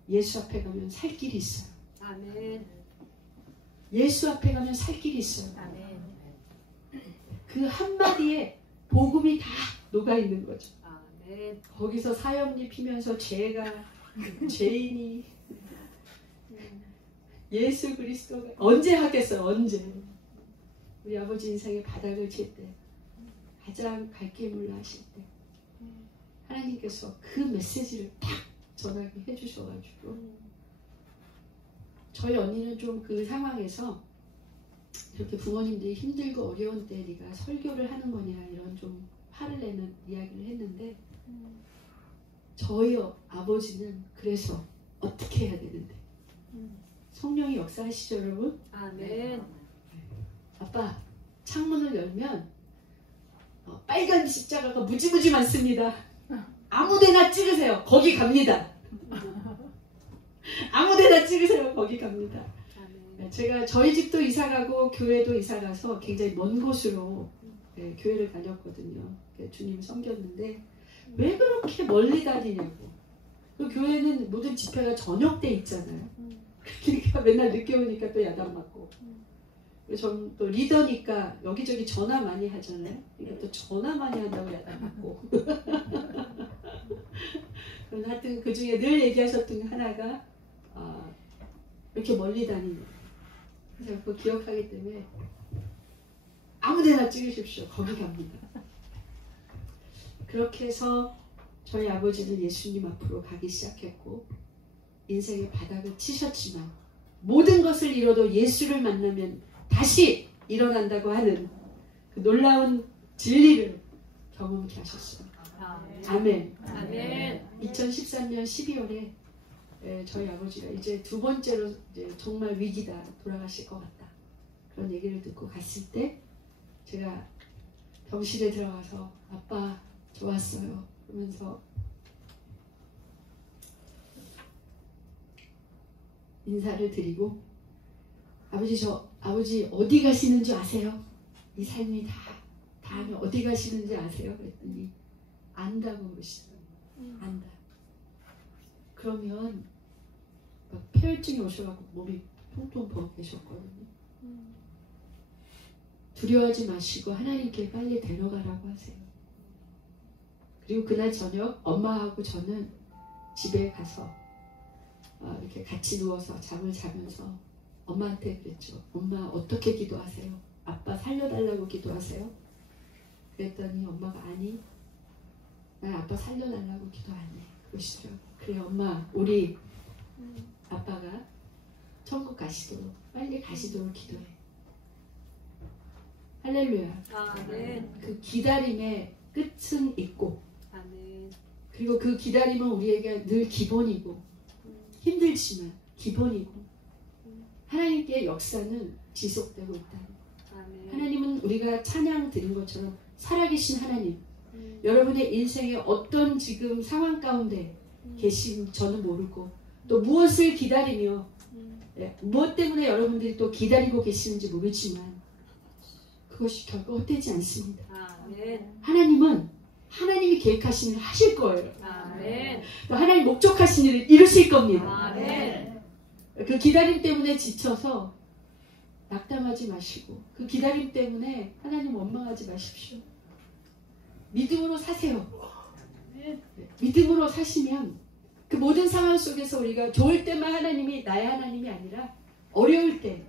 예수 앞에 가면 살 길이 있어요. 아멘. 예수 앞에 가면 살 길이 있어요. 아멘. 그 한마디에 복음이 다 녹아있는 거죠. 아멘. 거기서 사형리 피면서 죄인이 예수 그리스도가 언제 하겠어요? 언제? 우리 아버지 인생의 바닥을 칠 때 가장 갈길 하실 때 하나님께서 그 메시지를 딱 전하게 해주셔가지고 저희 언니는 좀 그 상황에서 이렇게 부모님들이 힘들고 어려운 때 네가 설교를 하는 거냐 이런 좀 화를 내는 이야기를 했는데 저희 아버지는 그래서 어떻게 해야 되는데 성령이 역사하시죠 여러분? 아멘. 아빠 창문을 열면 빨간 십자가가 무지무지 많습니다. 아무데나 찍으세요. 거기 갑니다. 아무데나 찍으세요. 거기 갑니다. 아멘. 제가 저희 집도 이사가고 교회도 이사가서 굉장히 먼 곳으로 교회를 다녔거든요. 주님 섬겼는데 왜 그렇게 멀리 다니냐고. 그 교회는 모든 집회가 저녁 때 있잖아요. 그러니까 맨날 늦게 오니까 또 야단 맞고. 저는 또 리더니까 여기저기 전화 많이 하잖아요. 그러니까 또 전화 많이 한다고 야단 맞고. 하여튼 그 중에 늘 얘기하셨던 게 하나가 이렇게 멀리 다니는. 그래서 그거 기억하기 때문에 아무데나 찍으십시오. 거기 갑니다. 그렇게 해서 저희 아버지는 예수님 앞으로 가기 시작했고 인생의 바닥을 치셨지만 모든 것을 잃어도 예수를 만나면 다시 일어난다고 하는 그 놀라운 진리를 경험케 하셨어요. 아멘. 아멘. 2013년 12월에 저희 아버지가 이제 두 번째로 이제 정말 위기다, 돌아가실 것 같다 그런 얘기를 듣고 갔을 때 제가 병실에 들어가서 아빠 저 왔어요 그러면서 인사를 드리고 아버지 어디 가시는 줄 아세요? 이 삶이 다 하면 어디 가시는지 아세요? 그랬더니 안다고 그러시더라고요. 안다. 그러면 막 폐혈증이 오셔갖고 몸이 통통 부어 계셨거든요. 두려워하지 마시고 하나님께 빨리 데려가라고 하세요. 그리고 그날 저녁 엄마하고 저는 집에 가서 이렇게 같이 누워서 잠을 자면서 엄마한테 그랬죠. 엄마 어떻게 기도하세요? 아빠 살려달라고 기도하세요? 그랬더니 엄마가 아니, 난 아빠 살려달라고 기도 안 해. 그러시더라고. 그래 엄마, 우리 아빠가 천국 가시도록 빨리 가시도록 기도해. 할렐루야. 아멘. 그 기다림의 끝은 있고, 아멘. 그리고 그 기다림은 우리에게 늘 기본이고, 힘들지만 기본이고, 하나님께 역사는 지속되고 있다. 아멘. 하나님은 우리가 찬양 드린 것처럼 살아계신 하나님, 여러분의 인생의 어떤 지금 상황 가운데 계신 저는 모르고, 또 무엇을 기다리며 무엇 때문에 여러분들이 또 기다리고 계시는지 모르지만 그것이 결코 헛되지 않습니다. 아멘. 하나님은 하나님이 계획하신 일을 하실 거예요. 아멘. 또 하나님 목적하신 일을 이루실 겁니다. 아멘. 그 기다림 때문에 지쳐서 낙담하지 마시고, 그 기다림 때문에 하나님 원망하지 마십시오. 믿음으로 사세요. 믿음으로 사시면 그 모든 상황 속에서 우리가 좋을 때만 하나님이 나의 하나님이 아니라 어려울 때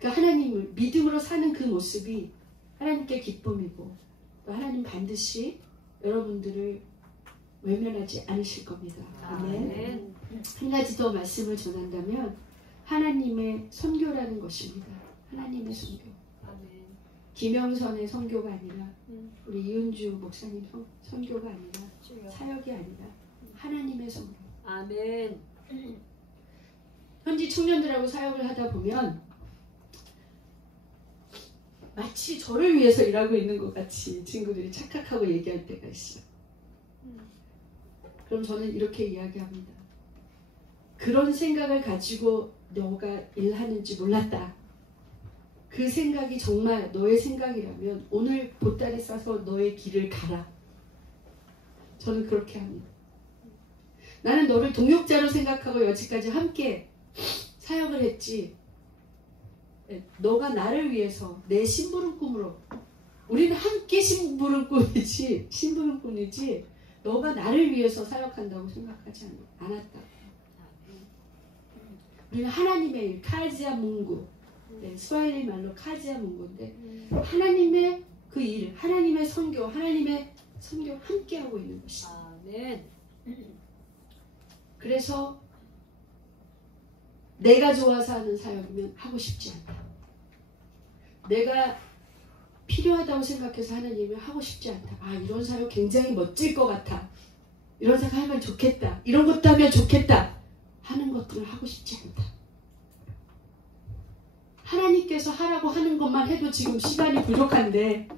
그 하나님을 믿음으로 사는 그 모습이 하나님께 기쁨이고, 또 하나님 반드시 여러분들을 외면하지 않으실 겁니다. 아멘. 아멘. 한 가지 더 말씀을 전한다면 하나님의 선교라는 것입니다. 하나님의 선교. 아멘. 김영선의 선교가 아니라 우리 이은주 목사님 선교가 아니라 사역이 아니라 하나님의 선교. 아멘. 현지 청년들하고 사역을 하다 보면 마치 저를 위해서 일하고 있는 것 같이 친구들이 착각하고 얘기할 때가 있어요. 그럼 저는 이렇게 이야기합니다. 그런 생각을 가지고 너가 일하는지 몰랐다. 그 생각이 정말 너의 생각이라면 오늘 보따리 싸서 너의 길을 가라. 저는 그렇게 합니다. 나는 너를 동역자로 생각하고 여지까지 함께 사역을 했지. 너가 나를 위해서 내 심부름꾼으로, 우리는 함께 심부름꾼이지 너가 나를 위해서 사역한다고 생각하지 않았다. 우리는 하나님의 일, 카지아 문구, 스와힐리 말로 카지아 문구인데 하나님의 그 일, 하나님의 선교 함께 하고 있는 것이다. 아멘. 그래서 내가 좋아서 하는 사역이면 하고 싶지 않다. 내가 필요하다고 생각해서 하는 일이면 하고 싶지 않다. 아, 이런 사역 굉장히 멋질 것 같아. 이런 사역 하면 좋겠다. 이런 것도 하면 좋겠다. 하는 것들을 하고 싶지 않다. 하나님께서 하라고 하는 것만 해도 지금 시간이 부족한데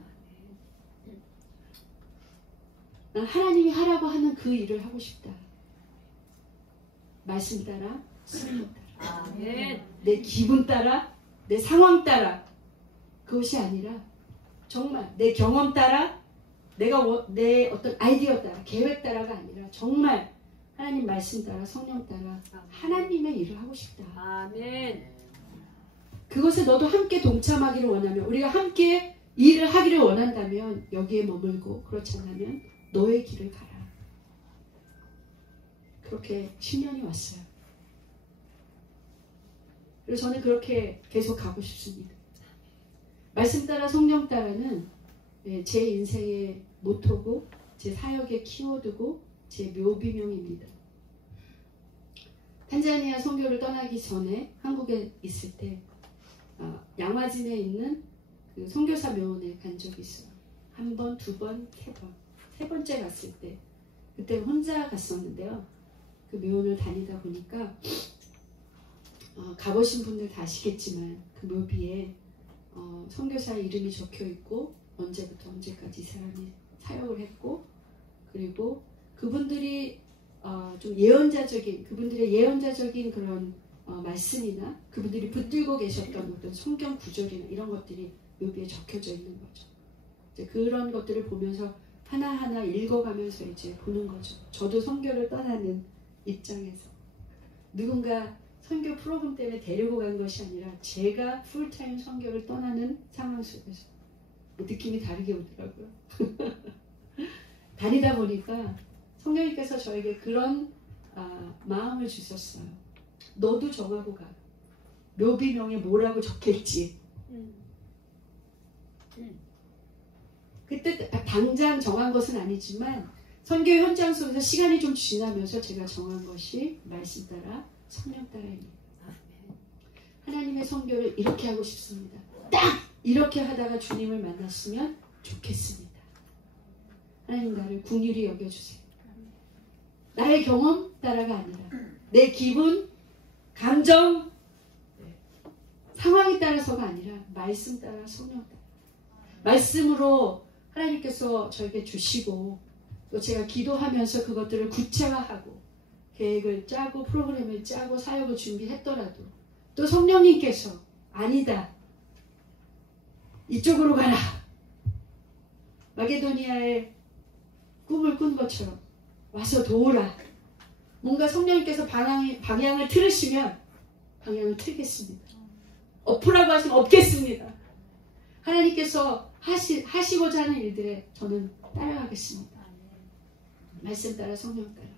난 하나님이 하라고 하는 그 일을 하고 싶다. 말씀 따라, 성령 따라. 아멘. 내 기분 따라, 내 상황 따라, 그것이 아니라 정말 내 경험 따라, 내 어떤 아이디어 따라, 계획 따라가 아니라 정말 하나님 말씀 따라, 성령 따라 하나님의 일을 하고 싶다. 아멘. 그것에 너도 함께 동참하기를 원하면, 우리가 함께 일을 하기를 원한다면 여기에 머물고, 그렇지 않으면 너의 길을 가라. 그렇게 10년이 왔어요. 그래서 저는 그렇게 계속 가고 싶습니다. 말씀 따라 성령 따라는 제 인생의 모토고 제 사역의 키워드고 제 묘비명입니다. 탄자니아 선교를 떠나기 전에 한국에 있을 때 양화진에 있는 그 선교사 묘원에 간 적이 있어요. 한 번, 두 번, 세 번. 세 번째 갔을 때 그때 혼자 갔었는데요. 그 묘원을 다니다 보니까 가보신 분들 다 아시겠지만 그 묘비에 선교사 이름이 적혀 있고 언제부터 언제까지 이 사람이 사역을 했고, 그리고 그분들이 좀 그분들의 예언자적인 그런 말씀이나 그분들이 붙들고 계셨던 어떤 성경 구절이나 이런 것들이 묘비에 적혀져 있는 거죠. 이제 그런 것들을 보면서 하나하나 읽어가면서 이제 보는 거죠. 저도 선교를 떠나는 입장에서 누군가 선교 프로그램 때문에 데리고 간 것이 아니라 제가 풀타임 선교를 떠나는 상황 속에서 느낌이 다르게 오더라고요. 다니다 보니까 성령님께서 저에게 그런 마음을 주셨어요. 너도 정하고 가. 묘비명에 뭐라고 적힐지. 그때 당장 정한 것은 아니지만 선교 현장 속에서 시간이 좀 지나면서 제가 정한 것이 말씀 따라 성령 따라입니다. 하나님의 선교를 이렇게 하고 싶습니다. 딱 이렇게 하다가 주님을 만났으면 좋겠습니다. 하나님 나를 긍휼히 여겨주세요. 나의 경험 따라가 아니라 내 기분, 감정, 상황에 따라서가 아니라 말씀 따라 성령 따라. 말씀으로 하나님께서 저에게 주시고 또 제가 기도하면서 그것들을 구체화하고 계획을 짜고 프로그램을 짜고 사역을 준비했더라도 또 성령님께서 아니다. 이쪽으로 가라. 마게도니아의 꿈을 꾼 것처럼 와서 도우라. 뭔가 성령님께서 방향을 틀으시면 방향을 틀겠습니다. 엎으라고 하시면 엎겠습니다. 하나님께서 하시고자 하는 일들에 저는 따라가겠습니다. 말씀 따라 성령 따라.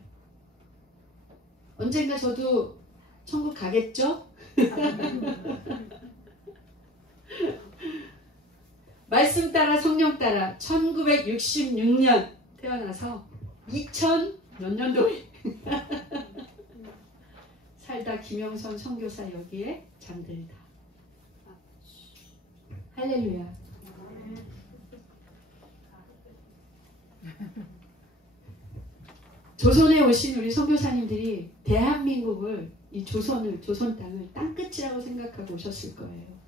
언젠가 저도 천국 가겠죠? 말씀 따라 성령 따라 1966년 태어나서 2000 몇 년도에 살다 김영선 선교사 여기에 잠들다. 할렐루야. 조선에 오신 우리 선교사님들이 대한민국을 이 조선 땅을 땅끝이라고 생각하고 오셨을 거예요.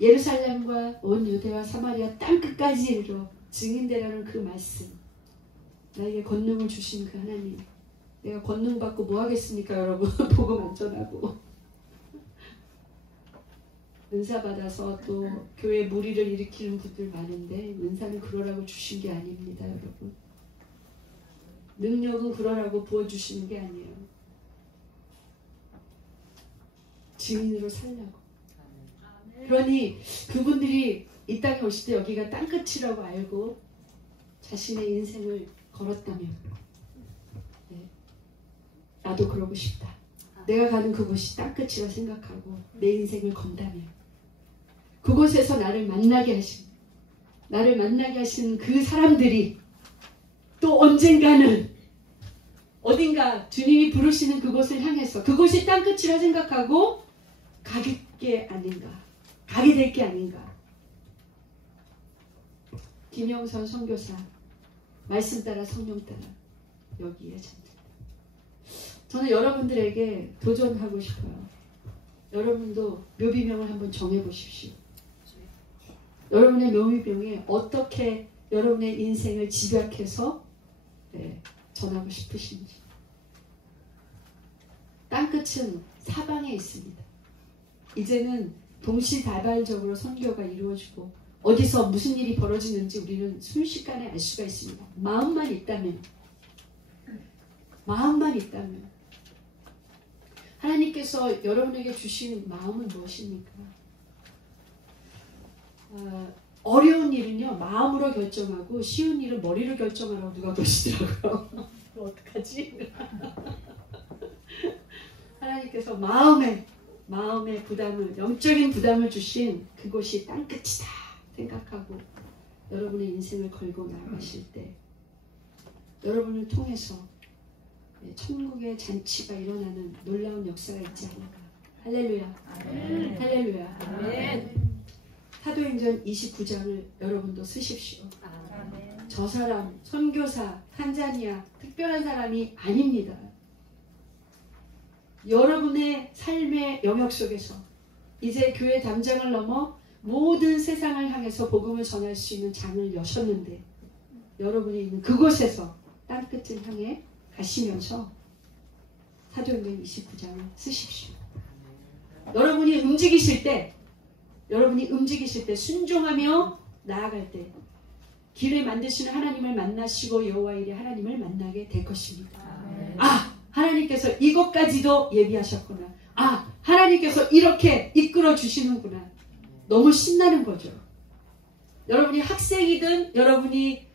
예루살렘과 온 유대와 사마리아 땅끝까지 이르러 증인되라는 그 말씀, 나에게 권능을 주신 그 하나님, 내가 권능 받고 뭐 하겠습니까 여러분? 복음 안전하고 은사 받아서 또 교회 무리를 일으키는 분들 많은데 은사는 그러라고 주신 게 아닙니다 여러분. 능력은 그러라고 부어주시는 게 아니에요. 증인으로 살라고. 그러니 그분들이 이 땅에 오실 때 여기가 땅끝이라고 알고 자신의 인생을 걸었다면 나도 그러고 싶다. 내가 가는 그곳이 땅끝이라 생각하고 내 인생을 건다면 그곳에서 나를 만나게 하신 그 사람들이 또 언젠가는 어딘가 주님이 부르시는 그곳을 향해서 그곳이 땅끝이라 생각하고 가게 될 게 아닌가. 김영선 선교사 말씀 따라 성령 따라 여기에 잠들다. 저는 여러분들에게 도전하고 싶어요. 여러분도 묘비명을 한번 정해보십시오. 여러분의 묘비명에 어떻게 여러분의 인생을 집약해서 전하고 싶으신지. 땅끝은 사방에 있습니다. 이제는 동시다발적으로 선교가 이루어지고 어디서 무슨 일이 벌어지는지 우리는 순식간에 알 수가 있습니다. 마음만 있다면 하나님께서 여러분에게 주신 마음은 무엇입니까? 어려운 일은요 마음으로 결정하고 쉬운 일은 머리로 결정하라고 누가 그러시더라고요. 어떡하지? 하나님께서 마음의 부담을, 영적인 부담을 주신 그곳이 땅끝이다 생각하고 여러분의 인생을 걸고 나가실 때 여러분을 통해서 천국의 잔치가 일어나는 놀라운 역사가 있지 않을까. 할렐루야. 아멘. 할렐루야. 아멘. 사도행전 29장을 여러분도 쓰십시오. 아멘. 저 사람 선교사 탄자니아 특별한 사람이 아닙니다. 여러분의 삶의 영역 속에서 이제 교회 담장을 넘어 모든 세상을 향해서 복음을 전할 수 있는 장을 여셨는데 여러분이 있는 그곳에서 땅끝을 향해 가시면서 사도행전 29장을 쓰십시오. 여러분이 움직이실 때 순종하며 나아갈 때 길을 만드시는 하나님을 만나시고 여호와 일에 하나님을 만나게 될 것입니다. 아멘. 아, 하나님께서 이것까지도 예비하셨구나. 아, 하나님께서 이렇게 이끌어 주시는구나. 너무 신나는 거죠. 여러분이 학생이든 여러분이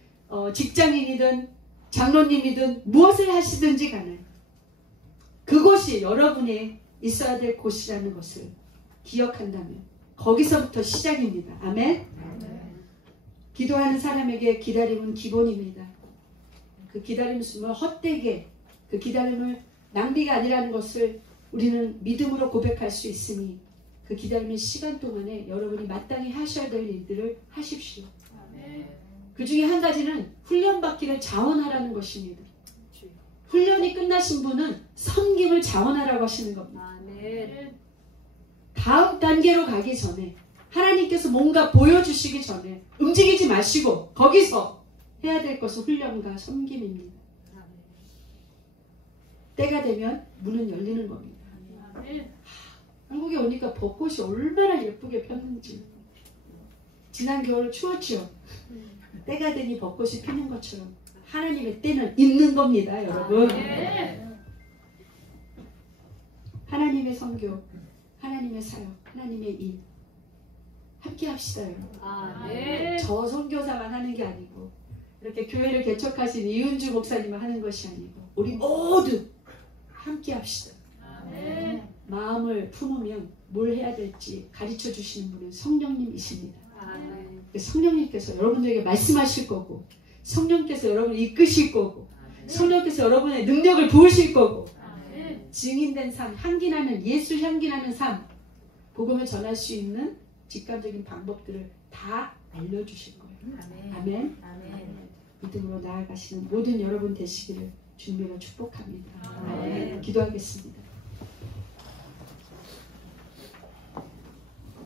직장인이든 장로님이든 무엇을 하시든지 간에 그곳이 여러분의 있어야 될 곳이라는 것을 기억한다면 거기서부터 시작입니다. 아멘. 기도하는 사람에게 기다림은 기본입니다. 그 기다림을 헛되게 그 기다림을 낭비가 아니라는 것을 우리는 믿음으로 고백할 수 있으니 그 기다림의 시간 동안에 여러분이 마땅히 하셔야 될 일들을 하십시오. 그 중에 한 가지는 훈련받기를 자원하라는 것입니다. 훈련이 끝나신 분은 섬김을 자원하라고 하시는 겁니다. 아멘. 다음 단계로 가기 전에 하나님께서 뭔가 보여주시기 전에 움직이지 마시고 거기서 해야 될 것은 훈련과 섬김입니다. 때가 되면 문은 열리는 겁니다. 한국에 오니까 벚꽃이 얼마나 예쁘게 폈는지. 지난 겨울 추웠죠. 때가 되니 벚꽃이 피는 것처럼 하나님의 때는 있는 겁니다, 여러분. 하나님의 선교, 하나님의 사역, 하나님의 일 함께 합시다, 여러분. 아멘. 저 선교사만 하는 게 아니고 이렇게 교회를 개척하신 이은주 목사님만 하는 것이 아니고 우리 모두 함께 합시다. 마음을 품으면 뭘 해야 될지 가르쳐 주시는 분은 성령님이십니다. 아멘. 성령님께서 여러분들에게 말씀하실 거고 성령께서 여러분을 이끄실 거고 성령께서 여러분의 능력을 부으실 거고 증인된 삶, 향기나는 예수 향기나는 삶, 복음을 전할 수 있는 직관적인 방법들을 다 알려주실 거예요. 아멘. 믿음으로 나아가시는 모든 여러분 되시기를 주님으로 축복합니다. 기도하겠습니다.